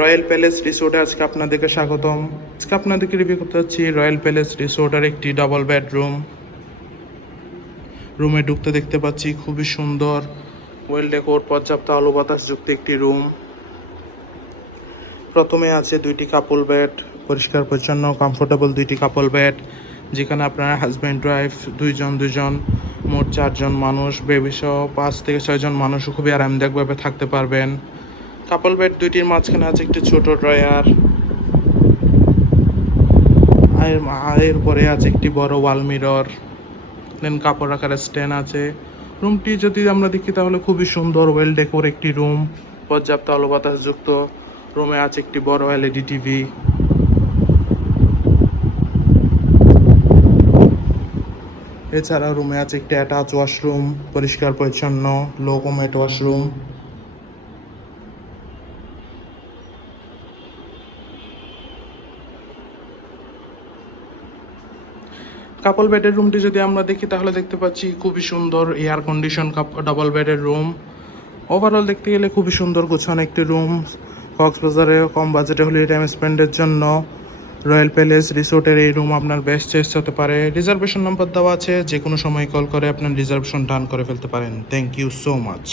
Royal palace রিসোর্টে আজকে আপনাদেরকে স্বাগতম। আজকে আপনাদেরকে রিভিউ করতে যাচ্ছি রয়্যাল প্যালেস রিসোর্টের একটি ডাবল বেডরুম রুমে ঢুকতে দেখতে পাচ্ছি খুবই সুন্দর ওয়েল ডেকোর পর্যাপ্ত আলো বাতাস যুক্ত একটি রুম প্রথমে আছে দুইটি কাপল বেড পরিষ্কার, পরিচ্ছন্ন কমফোর্টেবল দুইটি কাপল বেড যেখানে আপনারা হাজব্যান্ড ওয়াইফ দুইজন দুইজন, মোট চারজন মানুষ বেবি সহ পাঁচ থেকে ছয়জন মানুষও খুবই আরামদায়কভাবে থাকতে পারবেন। কাপল বেড দুইটির মাঝখানে আছে একটি ছোট ড্রয়ার। আর এরপরে আছে একটি বড় ওয়াল মিরর। দেন কাপড় রাখার স্ট্যান্ড আছে। রুমটি যদি আমরা দেখি তাহলে খুবই সুন্দর ওয়েল ডেকোর একটি রুম, পর্যাপ্ত আলো বাতাসযুক্ত রুমে আছে একটি বড় এলইডি টিভি। এছাড়া রুমে আছে একটি অ্যাটাচ ওয়াশরুম পরিষ্কার পরিচ্ছন্ন লো কোমেট ওয়াশরুম। কাপল বেডের রুমটি যদি আমরা দেখি, তাহলে দেখতে পাচ্ছি খুবই সুন্দর এয়ার কন্ডিশন ডাবল বেডের রুম ওভারঅল দেখতে গেলে খুবই সুন্দর গোছানো একটি রুম কক্সবাজারে কম বাজেটে হলে টাইম স্পেন্ডের জন্য রয়্যাল প্যালেস রিসোর্টের এই রুম আপনার বেস্ট চয়েস হতে পারে। রিজার্ভেশন নাম্বার দেওয়া আছে যে কোনো সময় কল করে আপনার রিজার্ভেশন ডান করে ফেলতে পারেন। Thank you so much